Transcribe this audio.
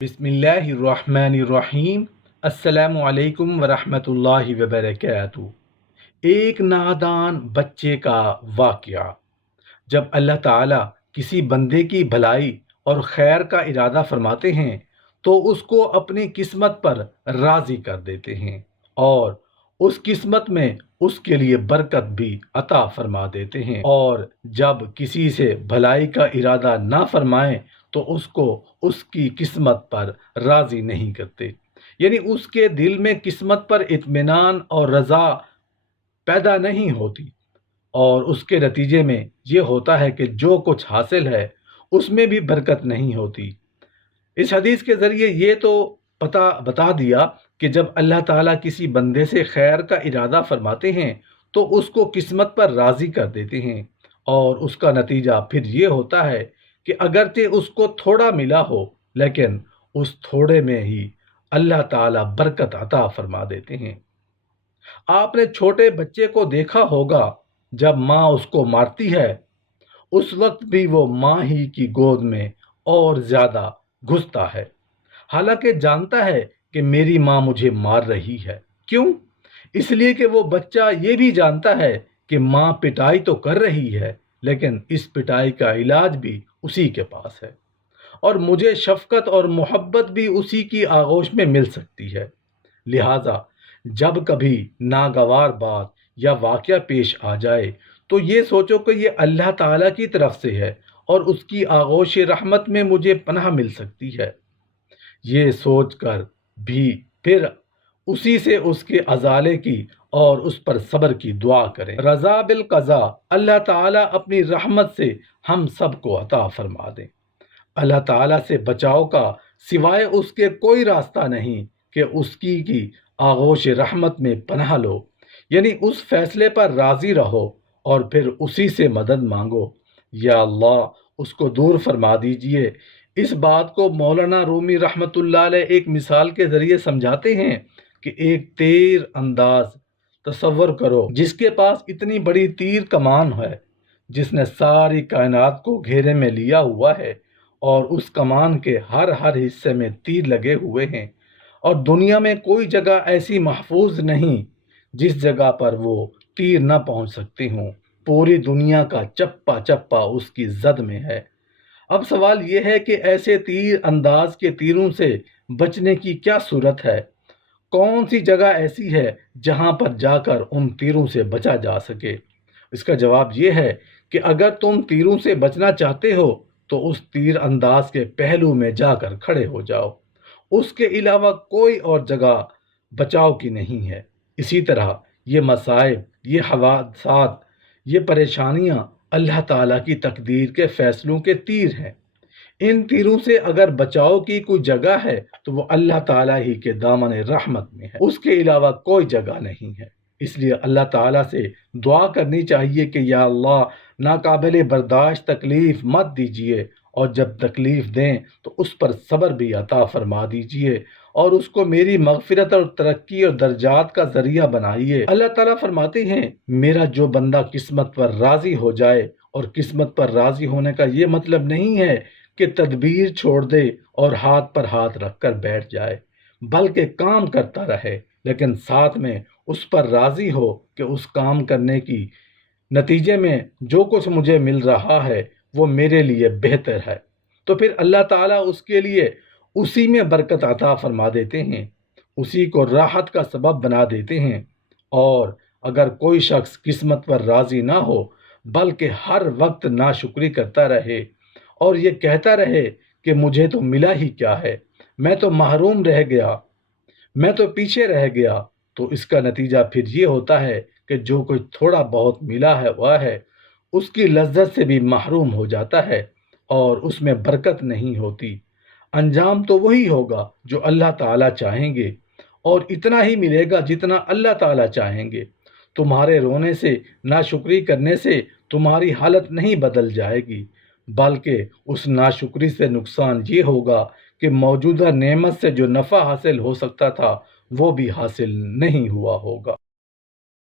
बिस्मिल्लाहिर्रहमानिर्रहीम। अस्सलामु अलैकुम वरहमतुल्लाहि वबरकातुहू। एक नादान बच्चे का वाक़या। जब अल्लाह ताला किसी बंदे की भलाई और खैर का इरादा फरमाते हैं तो उसको अपनी किस्मत पर राज़ी कर देते हैं और उस किस्मत में उसके लिए बरकत भी अता फरमा देते हैं। और जब किसी से भलाई का इरादा ना फरमाएं तो उसको उसकी किस्मत पर राज़ी नहीं करते, यानी उसके दिल में किस्मत पर इत्मीनान और रज़ा पैदा नहीं होती और उसके नतीजे में ये होता है कि जो कुछ हासिल है उसमें भी बरकत नहीं होती। इस हदीस के ज़रिए ये तो पता बता दिया कि जब अल्लाह ताला किसी बंदे से खैर का इरादा फरमाते हैं तो उसको किस्मत पर राज़ी कर देते हैं और उसका नतीजा फिर ये होता है कि अगरचे उसको थोड़ा मिला हो लेकिन उस थोड़े में ही अल्लाह ताला बरकत अता फरमा देते हैं। आपने छोटे बच्चे को देखा होगा, जब माँ उसको मारती है उस वक्त भी वो माँ ही की गोद में और ज़्यादा घुसता है, हालांकि जानता है कि मेरी माँ मुझे मार रही है। क्यों? इसलिए कि वो बच्चा ये भी जानता है कि माँ पिटाई तो कर रही है लेकिन इस पिटाई का इलाज भी उसी के पास है और मुझे शफकत और मोहब्बत भी उसी की आगोश में मिल सकती है। लिहाजा जब कभी नागवार बात या वाक़या पेश आ जाए तो ये सोचो कि ये अल्लाह ताला की तरफ से है और उसकी आगोश रहमत में मुझे पनाह मिल सकती है। ये सोचकर भी फिर उसी से उसके अजाले की और उस पर सब्र की दुआ करें। रज़ा बिल क़ज़ा, अल्लाह ताला अपनी रहमत से हम सबको अता फरमा दें। अल्लाह ताला से बचाव का सिवाय उसके कोई रास्ता नहीं कि उसकी की आगोश रहमत में पनाह लो, यानी उस फैसले पर राज़ी रहो और फिर उसी से मदद मांगो। या अल्लाह उसको दूर फरमा दीजिए। इस बात को मौलाना रूमी रहमतुल्लाह अलैह एक मिसाल के ज़रिए समझाते हैं कि एक तीर अंदाज तसव्वुर करो जिसके पास इतनी बड़ी तीर कमान है जिसने सारी कायनात को घेरे में लिया हुआ है और उस कमान के हर हर हिस्से में तीर लगे हुए हैं और दुनिया में कोई जगह ऐसी महफूज नहीं जिस जगह पर वो तीर न पहुंच सकते हों। पूरी दुनिया का चप्पा चप्पा उसकी जद में है। अब सवाल यह है कि ऐसे तीर अंदाज के तीरों से बचने की क्या सूरत है? कौन सी जगह ऐसी है जहां पर जाकर उन तीरों से बचा जा सके? इसका जवाब यह है कि अगर तुम तीरों से बचना चाहते हो तो उस तीर अंदाज के पहलू में जाकर खड़े हो जाओ। उसके अलावा कोई और जगह बचाव की नहीं है। इसी तरह ये मसाइब, ये हवासात, ये परेशानियां अल्लाह ताला की तकदीर के फैसलों के तीर हैं। इन तीरों से अगर बचाव की कोई जगह है तो वो अल्लाह ताला ही के दामन रहमत में है, उसके अलावा कोई जगह नहीं है। इसलिए अल्लाह ताला से दुआ करनी चाहिए कि या अल्लाह नाकाबिल बर्दाश्त तकलीफ़ मत दीजिए और जब तकलीफ़ दें तो उस पर सब्र भी अता फरमा दीजिए और उसको मेरी मगफिरत और तरक्की और दर्जात का ज़रिया बनाइए। अल्लाह ताला फरमाते हैं, मेरा जो बंदा किस्मत पर राज़ी हो जाए, और किस्मत पर राज़ी होने का ये मतलब नहीं है कि तदबीर छोड़ दे और हाथ पर हाथ रखकर बैठ जाए, बल्कि काम करता रहे लेकिन साथ में उस पर राज़ी हो कि उस काम करने की नतीजे में जो कुछ मुझे मिल रहा है वो मेरे लिए बेहतर है। तो फिर अल्लाह ताला उसके लिए उसी में बरकत अता फरमा देते हैं, उसी को राहत का सबब बना देते हैं। और अगर कोई शख्स किस्मत पर राज़ी ना हो बल्कि हर वक्त नाशुक्री करता रहे और ये कहता रहे कि मुझे तो मिला ही क्या है, मैं तो महरूम रह गया, मैं तो पीछे रह गया, तो इसका नतीजा फिर ये होता है कि जो कुछ थोड़ा बहुत मिला है वह है उसकी लज्जत से भी महरूम हो जाता है और उसमें बरकत नहीं होती। अंजाम तो वही होगा जो अल्लाह ताला चाहेंगे और इतना ही मिलेगा जितना अल्लाह ताला चाहेंगे। तुम्हारे रोने से, नाशुक्री करने से तुम्हारी हालत नहीं बदल जाएगी, बल्कि उस नाशुक्री से नुकसान ये होगा कि मौजूदा नेमत से जो नफ़ा हासिल हो सकता था वो भी हासिल नहीं हुआ होगा।